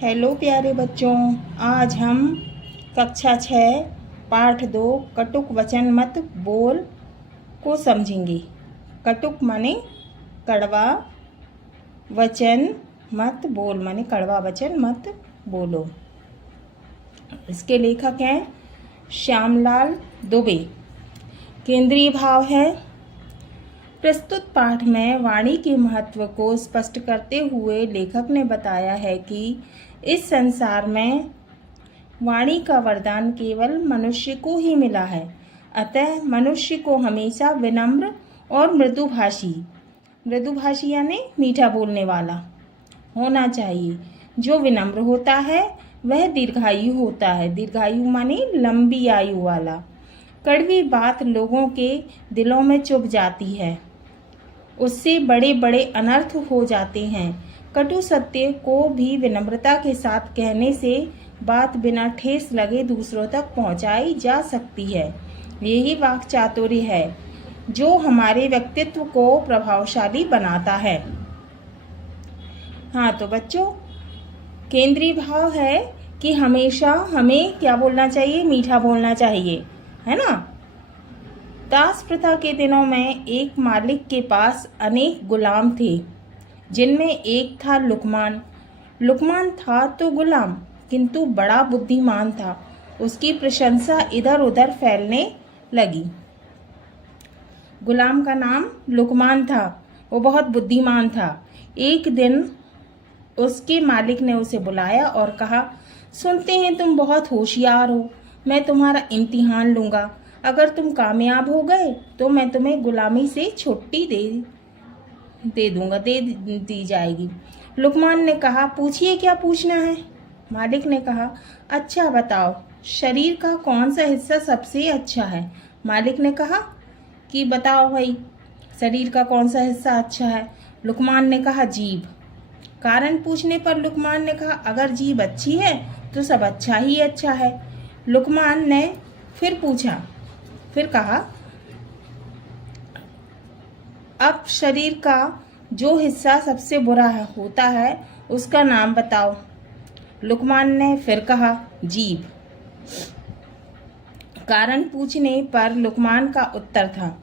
Hello प्यारे बच्चों, आज हम कक्षा 6 पाठ 2 कटुक वचन मत बोल को समझेंगे। कटुक माने कड़वा, वचन मत बोल माने कड़वा वचन मत बोलो। इसके लेखक हैं श्यामलाल दुबे। केंद्रीय भाव है। प्रस्तुत पाठ में वाणी के महत्व को स्पष्ट करते हुए लेखक ने बताया है कि इस संसार में वाणी का वरदान केवल मनुष्य को ही मिला है। अतः मनुष्य को हमेशा विनम्र और मृदुभाषी यानी मीठा बोलने वाला होना चाहिए। जो विनम्र होता है वह दीर्घायु होता है। दीर्घायु माने लंबी आयु वाला। कड़वी बात लोगों के दिलों में चुभ जाती है, उससे बड़े बड़े अनर्थ हो जाते हैं। कटु सत्य को भी विनम्रता के साथ कहने से बात बिना ठेस लगे दूसरों तक पहुंचाई जा सकती है। यही वाक् चातुर्य है जो हमारे व्यक्तित्व को प्रभावशाली बनाता है। हाँ तो बच्चों, केंद्रीय भाव है कि हमेशा हमें क्या बोलना चाहिए? मीठा बोलना चाहिए, है ना। दास प्रथा के दिनों में एक मालिक के पास अनेक गुलाम थे, जिनमें एक था लुकमान। लुकमान था तो गुलाम, किंतु बड़ा बुद्धिमान था। उसकी प्रशंसा इधर उधर फैलने लगी। गुलाम का नाम लुकमान था, वो बहुत बुद्धिमान था। एक दिन उसके मालिक ने उसे बुलाया और कहा, सुनते हैं तुम बहुत होशियार हो, मैं तुम्हारा इम्तिहान लूँगा। अगर तुम कामयाब हो गए तो मैं तुम्हें गुलामी से छुट्टी दे दी जाएगी। लुकमान ने कहा, पूछिए क्या पूछना है। मालिक ने कहा, अच्छा बताओ, शरीर का कौन सा हिस्सा सबसे अच्छा है? मालिक ने कहा कि बताओ भाई, शरीर का कौन सा हिस्सा अच्छा है? लुकमान ने कहा, जीभ। कारण पूछने पर लुकमान ने कहा, अगर जीभ अच्छी है तो सब अच्छा ही अच्छा है। लुकमान ने फिर कहा, अब शरीर का जो हिस्सा सबसे बुरा होता है उसका नाम बताओ। लुकमान ने फिर कहा, जीभ। कारण पूछने पर लुकमान का उत्तर था,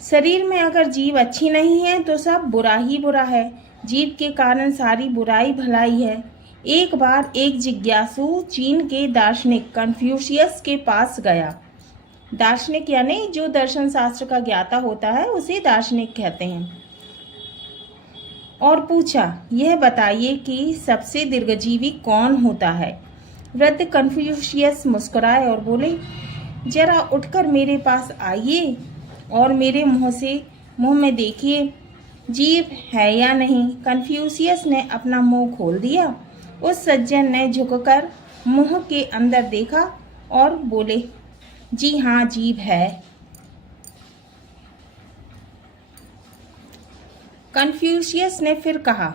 शरीर में अगर जीभ अच्छी नहीं है तो सब बुरा ही बुरा है। जीभ के कारण सारी बुराई भलाई है। एक बार एक जिज्ञासु चीन के दार्शनिक कन्फ्यूशियस के पास गया। दार्शनिक यानी जो दर्शन शास्त्र का ज्ञाता होता है उसे दार्शनिक कहते हैं। और पूछा, यह बताइए कि सबसे दीर्घजीवी कौन होता है? वृद्ध कन्फ्यूशियस मुस्कुराए और बोले, जरा उठकर मेरे पास आइए और मेरे मुंह में देखिए, जीभ है या नहीं। कन्फ्यूशियस ने अपना मुंह खोल दिया। उस सज्जन ने झुककर मुंह के अंदर देखा और बोले, जी हाँ, जीभ है। कन्फ्यूशियस ने फिर कहा,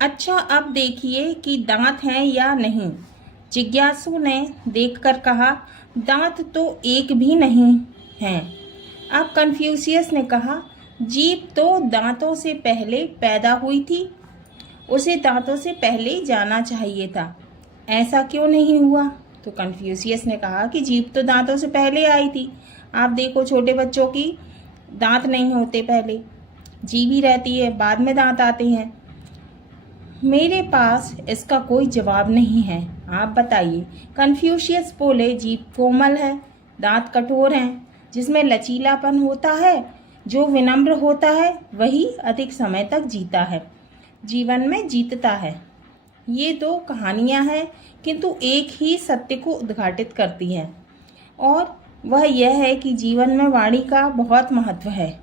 अच्छा अब देखिए कि दांत हैं या नहीं। जिज्ञासु ने देखकर कहा, दांत तो एक भी नहीं हैं। अब कन्फ्यूशियस ने कहा, जीभ तो दांतों से पहले पैदा हुई थी, उसे दांतों से पहले जाना चाहिए था, ऐसा क्यों नहीं हुआ? तो कन्फ्यूशियस ने कहा कि जीभ तो दांतों से पहले आई थी। आप देखो, छोटे बच्चों की दांत नहीं होते, पहले जीभ ही रहती है, बाद में दांत आते हैं। मेरे पास इसका कोई जवाब नहीं है, आप बताइए। कन्फ्यूशियस बोले, जीभ कोमल है, दांत कठोर हैं, जिसमें लचीलापन होता है। जो विनम्र होता है वही अधिक समय तक जीता है, जीवन में जीतता है। ये दो कहानियां हैं, किंतु एक ही सत्य को उद्घाटित करती हैं, और वह यह है कि जीवन में वाणी का बहुत महत्व है।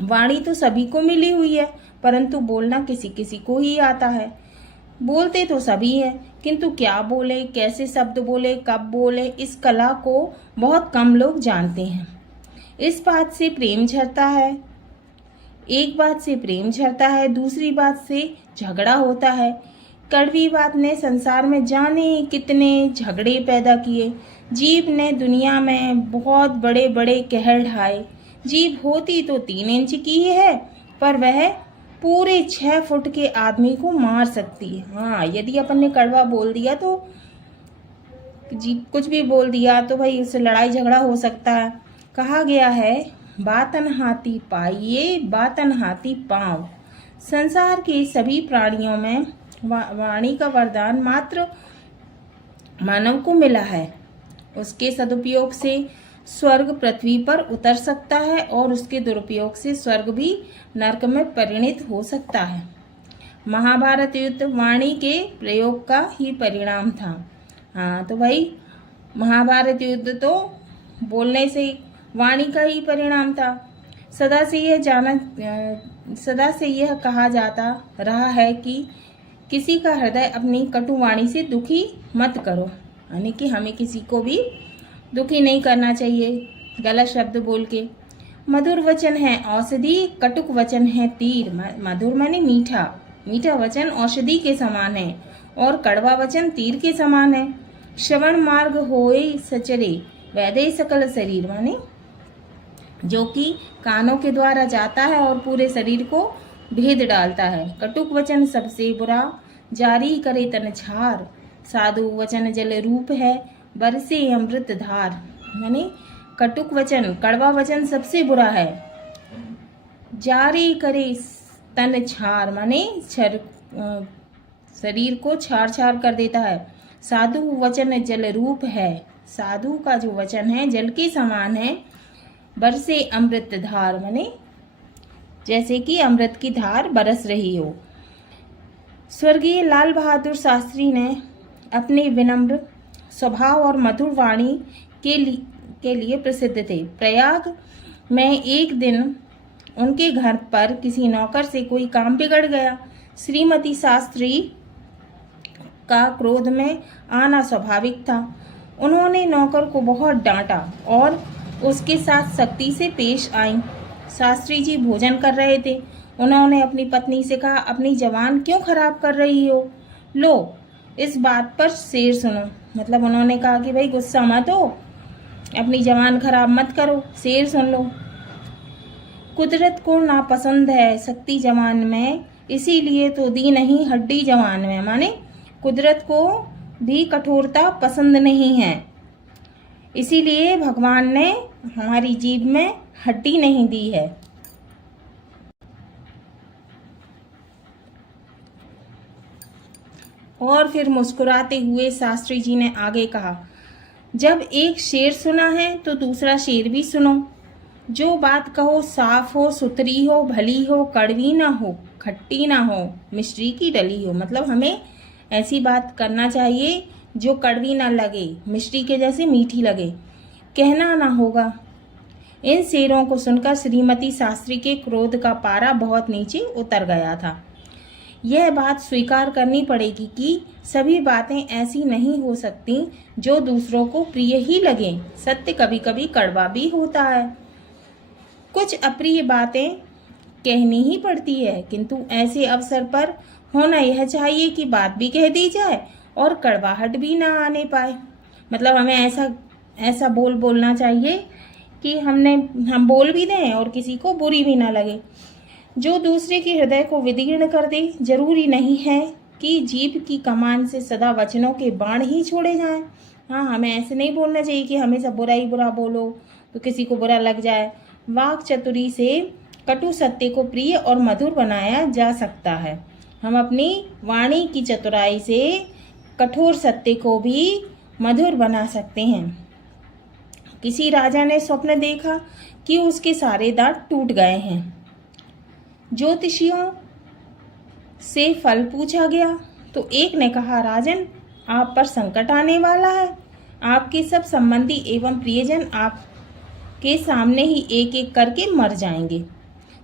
वाणी तो सभी को मिली हुई है, परंतु बोलना किसी किसी को ही आता है। बोलते तो सभी हैं, किंतु क्या बोले, कैसे शब्द बोले, कब बोले, इस कला को बहुत कम लोग जानते हैं। इस बात से प्रेम झरता है, एक बात से प्रेम झरता है, दूसरी बात से झगड़ा होता है। कड़वी बात ने संसार में जाने कितने झगड़े पैदा किए। जीभ ने दुनिया में बहुत बड़े बड़े कहर ढाए। जीभ होती तो 3 इंच की है, पर वह पूरे 6 फुट के आदमी को मार सकती है। हाँ, यदि अपन ने कड़वा बोल दिया तो जी कुछ भी बोल दिया तो भाई उससे लड़ाई झगड़ा हो सकता है। कहा गया है, बातन हाथी पाइये बातन हाथी पाँव। संसार के सभी प्राणियों में वाणी का वरदान मात्र मानव को मिला है। उसके सदुपयोग से स्वर्ग पृथ्वी पर उतर सकता है और उसके दुरुपयोग से स्वर्ग भी नरक में परिणित हो सकता है। महाभारत युद्ध वाणी के प्रयोग का ही परिणाम था। हाँ, तो भाई महाभारत युद्ध तो बोलने से वाणी का ही परिणाम था। सदा से यह कहा जाता रहा है कि किसी का हृदय अपनी कटु वाणी से दुखी मत करो, यानी कि हमें किसी को भी दुखी नहीं करना चाहिए गलत शब्द बोल के। मधुर वचन है औषधि, कटुक वचन है तीर। मधुर माने मीठा, मीठा वचन औषधि के समान है और कड़वा वचन तीर के समान है। श्रवण मार्ग होए सचरे वैदे सकल शरीर, माने जो कि कानों के द्वारा जाता है और पूरे शरीर को भेद डालता है। कटुक वचन सबसे बुरा, जारी करे तन छार। साधु वचन जल रूप है, बरसे अमृत धार। माने कटुक वचन, कड़वा वचन सबसे बुरा है। जारी करे तन छार, माने शरीर को छार छार कर देता है। साधु वचन जल रूप है, साधु का जो वचन है जल के समान है। बरसे अमृत धार, माने जैसे कि अमृत की धार बरस रही हो। स्वर्गीय लाल बहादुर शास्त्री ने अपने विनम्र स्वभाव और मधुर वाणी के लिए प्रसिद्ध थे। प्रयाग में एक दिन उनके घर पर किसी नौकर से कोई काम बिगड़ गया। श्रीमती शास्त्री का क्रोध में आना स्वाभाविक था। उन्होंने नौकर को बहुत डांटा और उसके साथ सख्ती से पेश आईं। शास्त्री जी भोजन कर रहे थे। उन्होंने अपनी पत्नी से कहा, अपनी जबान क्यों खराब कर रही हो? लो, इस बात पर शेर सुनो। मतलब उन्होंने कहा कि भाई गुस्सा मत हो, अपनी जबान खराब मत करो, शेर सुन लो। कुदरत को नापसंद है शक्ति जवान में, इसीलिए तो दी नहीं हड्डी जवान में। माने कुदरत को भी कठोरता पसंद नहीं है, इसीलिए भगवान ने हमारी जीभ में हड्डी नहीं दी है। और फिर मुस्कुराते हुए शास्त्री जी ने आगे कहा, जब एक शेर सुना है तो दूसरा शेर भी सुनो। जो बात कहो साफ हो, सुथरी हो, भली हो, कड़वी ना हो, खट्टी ना हो, मिश्री की डली हो। मतलब हमें ऐसी बात करना चाहिए जो कड़वी ना लगे, मिश्री के जैसे मीठी लगे, कहना ना होगा। इन शेरों को सुनकर श्रीमती शास्त्री के क्रोध का पारा बहुत नीचे उतर गया था। यह बात स्वीकार करनी पड़ेगी कि सभी बातें ऐसी नहीं हो सकती जो दूसरों को प्रिय ही लगे। सत्य कभी कभी कड़वा भी होता है। कुछ अप्रिय बातें कहनी ही पड़ती है, किंतु ऐसे अवसर पर होना यह चाहिए कि बात भी कह दी जाए और कड़वाहट भी ना आने पाए। मतलब हमें ऐसा बोलना चाहिए कि हम बोल भी दें और किसी को बुरी भी ना लगे, जो दूसरे के हृदय को विदीर्ण कर दे। जरूरी नहीं है कि जीभ की कमान से सदा वचनों के बाण ही छोड़े जाएं। हाँ, हमें ऐसे नहीं बोलना चाहिए कि हमेशा बुरा ही बुरा बोलो तो किसी को बुरा लग जाए। वाक चतुरी से कटु सत्य को प्रिय और मधुर बनाया जा सकता है। हम अपनी वाणी की चतुराई से कठोर सत्य को भी मधुर बना सकते हैं। किसी राजा ने स्वप्न देखा कि उसके सारे दांत टूट गए हैं। ज्योतिषियों से फल पूछा गया तो एक ने कहा, राजन, आप पर संकट आने वाला है। आपके सब संबंधी एवं प्रियजन आपके सामने ही एक एक करके मर जाएंगे।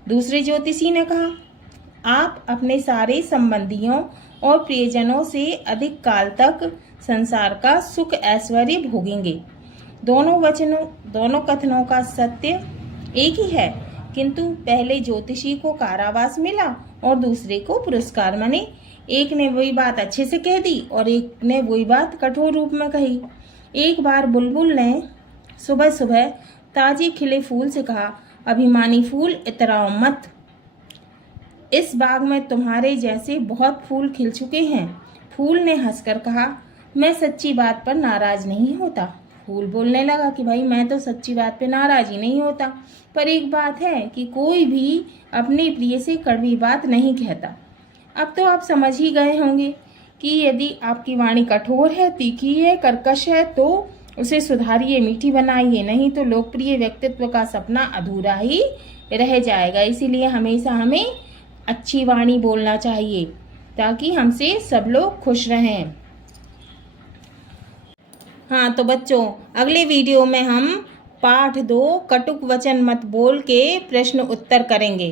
दूसरे ज्योतिषी ने कहा, आप अपने सारे संबंधियों और प्रियजनों से अधिक काल तक संसार का सुख ऐश्वर्य भोगेंगे। दोनों कथनों का सत्य एक ही है, किंतु पहले ज्योतिषी को कारावास मिला और दूसरे को पुरस्कार। माने एक ने वही बात अच्छे से कह दी और एक ने वही बात कठोर रूप में कही। एक बार बुलबुल ने सुबह सुबह ताजे खिले फूल से कहा, अभिमानी फूल इतराओ मत। इस बाग में तुम्हारे जैसे बहुत फूल खिल चुके हैं। फूल ने हंसकर कहा, मैं सच्ची बात पर नाराज नहीं होता। फूल बोलने लगा कि भाई मैं तो सच्ची बात पे नाराज ही नहीं होता, पर एक बात है कि कोई भी अपने प्रिय से कड़वी बात नहीं कहता। अब तो आप समझ ही गए होंगे कि यदि आपकी वाणी कठोर है, तीखी है, कर्कश है तो उसे सुधारिए, मीठी बनाइए, नहीं तो लोकप्रिय व्यक्तित्व का सपना अधूरा ही रह जाएगा। इसीलिए हमेशा हमें अच्छी वाणी बोलना चाहिए ताकि हमसे सब लोग खुश रहें। हाँ तो बच्चों, अगले वीडियो में हम पाठ 2 कटुक वचन मत बोल के प्रश्न उत्तर करेंगे।